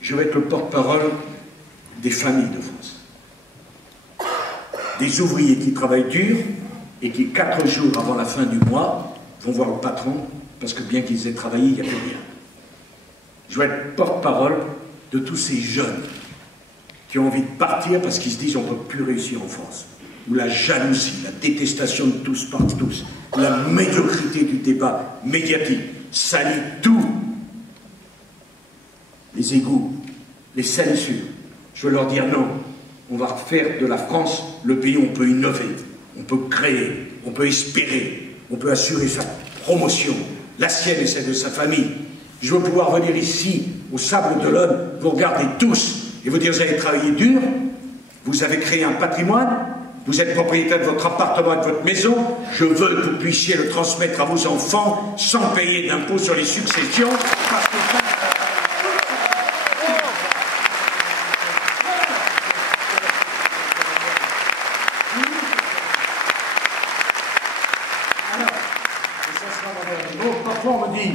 Je vais être le porte-parole des familles de France. Des ouvriers qui travaillent dur et qui, 4 jours avant la fin du mois, vont voir le patron parce que bien qu'ils aient travaillé, il n'y a plus rien. Je vais être porte-parole de tous ces jeunes qui ont envie de partir parce qu'ils se disent on ne peut plus réussir en France. Où la jalousie, la détestation de tous par tous, la médiocrité du débat médiatique salit tout. Les égouts, les salissures. Je veux leur dire non, on va faire de la France le pays où on peut innover, on peut créer, on peut espérer, on peut assurer sa promotion, la sienne et celle de sa famille. Je veux pouvoir venir ici, au Sable d'Olonne, vous regarder tous et vous dire vous avez travaillé dur, vous avez créé un patrimoine, vous êtes propriétaire de votre appartement et de votre maison, je veux que vous puissiez le transmettre à vos enfants sans payer d'impôts sur les successions, parce que ça... Parfois on me dit,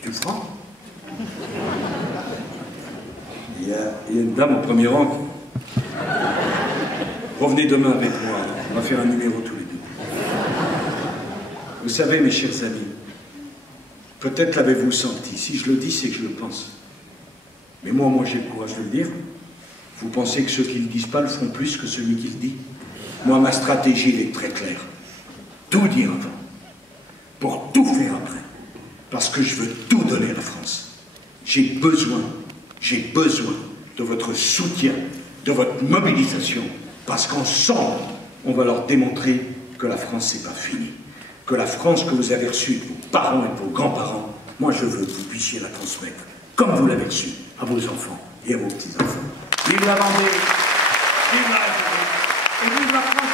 tu le feras? Il y a une dame au premier rang. Revenez demain avec moi, on va faire un numéro tous les deux. Vous savez, mes chers amis, peut-être l'avez-vous senti. Si je le dis, c'est que je le pense. Mais moi j'ai le courage de le dire. Vous pensez que ceux qui ne le disent pas le feront plus que celui qui le dit? Moi, ma stratégie, elle est très claire. Tout dire avant, pour tout faire après. Parce que je veux tout donner à la France. J'ai besoin de votre soutien, de votre mobilisation, parce qu'ensemble, on va leur démontrer que la France, c'est pas fini. Que la France que vous avez reçue de vos parents et de vos grands-parents, moi je veux que vous puissiez la transmettre, comme vous l'avez reçue, à vos enfants et à vos petits-enfants. Vive la Vendée, vive la République, et vive la France.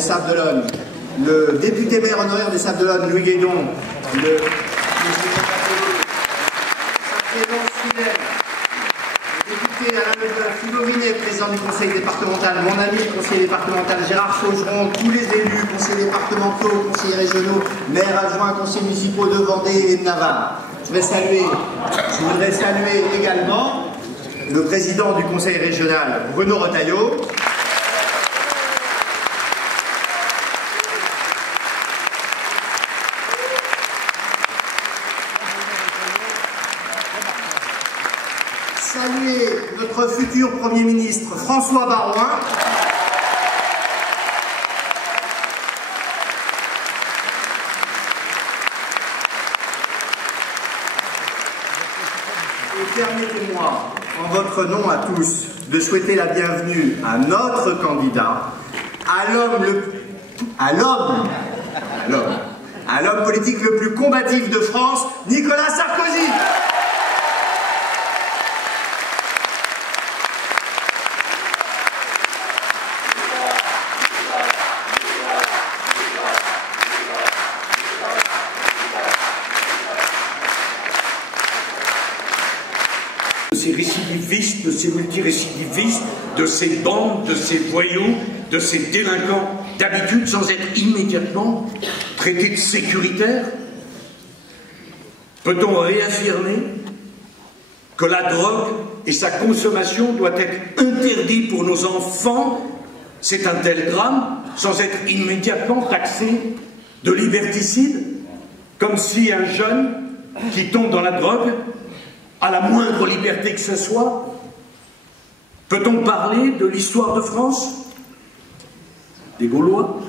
Sables d'Olonne, le député maire honoraire des Sables d'Olonne, Louis Guédon, le député Alain Leboeuf, Philo Vinet, président du conseil départemental, mon ami le conseiller départemental Gérard Faugeron, tous les élus, conseillers départementaux, conseillers régionaux, maires adjoints, conseillers municipaux de Vendée et de Navarre. Je voudrais saluer également le président du conseil régional, Bruno Retailleau, François Barouin. Et permettez-moi, en votre nom à tous, de souhaiter la bienvenue à notre candidat, à l'homme politique le plus combatif de France, Nicolas Sarkozy. De ces récidivistes, de ces multirécidivistes, de ces bandes, de ces voyous, de ces délinquants d'habitude sans être immédiatement traités de sécuritaires? Peut-on réaffirmer que la drogue et sa consommation doivent être interdites pour nos enfants? C'est un tel drame sans être immédiatement taxé de liberticide, comme si un jeune qui tombe dans la drogue à la moindre liberté que ce soit? Peut-on parler de l'histoire de France? Des Gaulois?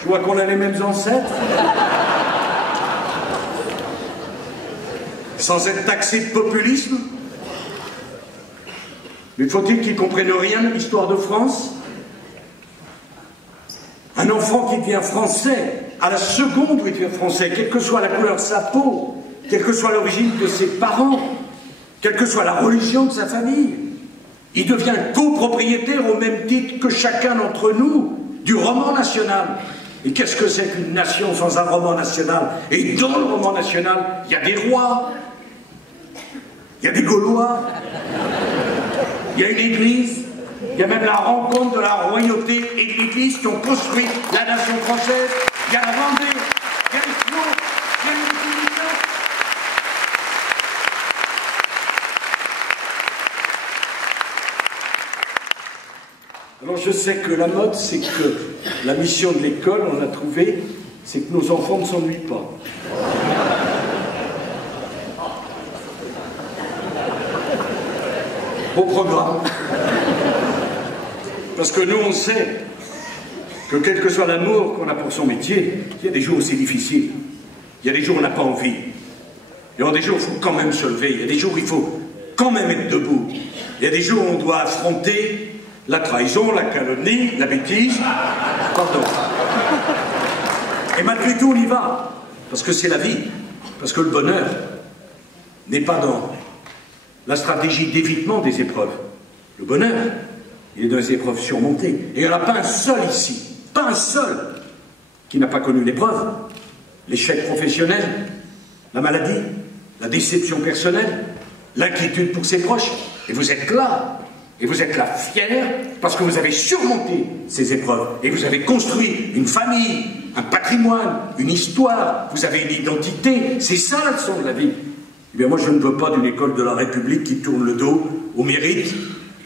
Je vois qu'on a les mêmes ancêtres. Sans être taxé de populisme? Mais faut-il qu'ils comprennent rien de l'histoire de France? Un enfant qui devient français, à la seconde où il devient français, quelle que soit la couleur de sa peau, quelle que soit l'origine de ses parents, quelle que soit la religion de sa famille, il devient copropriétaire au même titre que chacun d'entre nous du roman national. Et qu'est-ce que c'est qu'une nation sans un roman national? Et dans le roman national, il y a des rois, il y a des Gaulois, il y a une église, il y a même la rencontre de la royauté et de l'église qui ont construit la nation française. Il y a la Vendée, il y a les flots, il y a les républicains. Alors je sais que la mode, c'est que la mission de l'école, on a trouvé, c'est que nos enfants ne s'ennuient pas. Beau programme. Parce que nous, on sait que quel que soit l'amour qu'on a pour son métier, il y a des jours où c'est difficile. Il y a des jours où on n'a pas envie. Il y a des jours où il faut quand même se lever. Il y a des jours où il faut quand même être debout. Il y a des jours où on doit affronter la trahison, la calomnie, la bêtise. Pardon. Et malgré tout, on y va. Parce que c'est la vie. Parce que le bonheur n'est pas dans la stratégie d'évitement des épreuves. Le bonheur, il est dans les épreuves surmontées. Et il n'y en a pas un seul ici, pas un seul, qui n'a pas connu l'épreuve. L'échec professionnel, la maladie, la déception personnelle, l'inquiétude pour ses proches. Et vous êtes là fiers, parce que vous avez surmonté ces épreuves. Et vous avez construit une famille, un patrimoine, une histoire, vous avez une identité. C'est ça la leçon de la vie. Eh bien moi je ne veux pas d'une école de la République qui tourne le dos au mérite,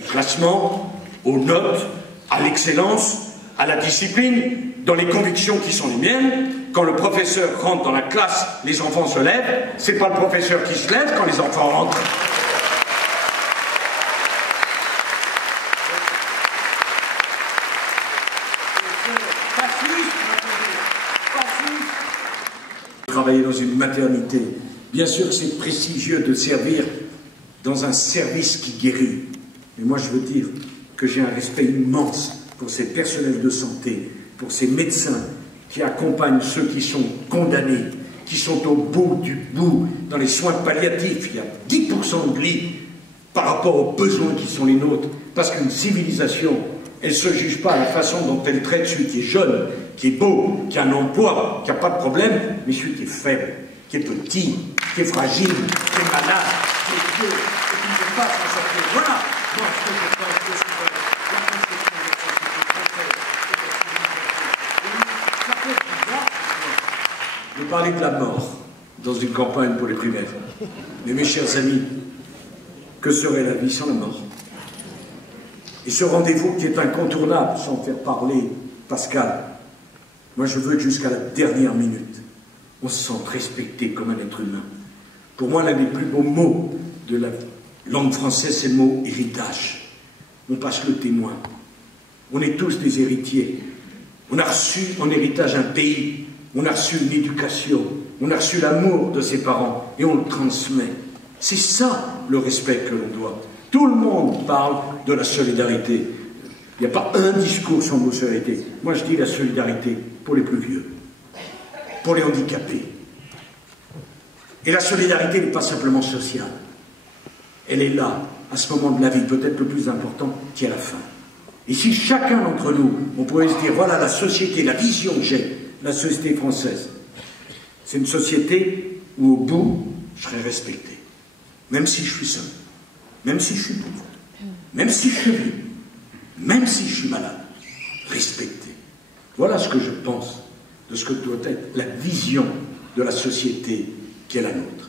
au classement, aux notes, à l'excellence, à la discipline, dans les convictions qui sont les miennes. Quand le professeur rentre dans la classe, les enfants se lèvent. C'est pas le professeur qui se lève quand les enfants rentrent. Travailler dans une maternité, bien sûr c'est prestigieux de servir dans un service qui guérit. Mais moi je veux dire que j'ai un respect immense pour ces personnels de santé, pour ces médecins qui accompagnent ceux qui sont condamnés, qui sont au bout du bout dans les soins palliatifs. Il y a 10% de lits par rapport aux besoins qui sont les nôtres. Parce qu'une civilisation, elle ne se juge pas à la façon dont elle traite celui qui est jeune, qui est beau, qui a un emploi, qui n'a pas de problème, mais celui qui est faible, qui est petit, qui est fragile, qui est malade, qui est vieux, et qui ne peut pas s'en sortir. Voilà, moi ce que je pense que c'est la conception de la société française. Ça peut être bizarre. Je parlais de la mort dans une campagne pour les primaires. Mais mes chers amis, que serait la vie sans la mort? Et ce rendez-vous qui est incontournable, sans faire parler Pascal, Moi, je veux que jusqu'à la dernière minute, on se sente respecté comme un être humain. Pour moi, l'un des plus beaux mots de la langue française, c'est le mot héritage. On passe le témoin. On est tous des héritiers. On a reçu en héritage un pays, on a reçu une éducation, on a reçu l'amour de ses parents et on le transmet. C'est ça le respect que l'on doit. Tout le monde parle de la solidarité. Il n'y a pas un discours sans mot solidarité. Moi, je dis la solidarité pour les plus vieux, pour les handicapés. Et la solidarité n'est pas simplement sociale. Elle est là, à ce moment de la vie, peut-être le plus important, qui est la fin. Et si chacun d'entre nous, on pourrait se dire, voilà la société, la vision que j'ai, la société française, c'est une société où au bout, je serai respecté. Même si je suis seul, même si je suis pauvre, même si je suis vieux, même si je suis malade, respecté. Voilà ce que je pense de ce que doit être la vision de la société qui est la nôtre.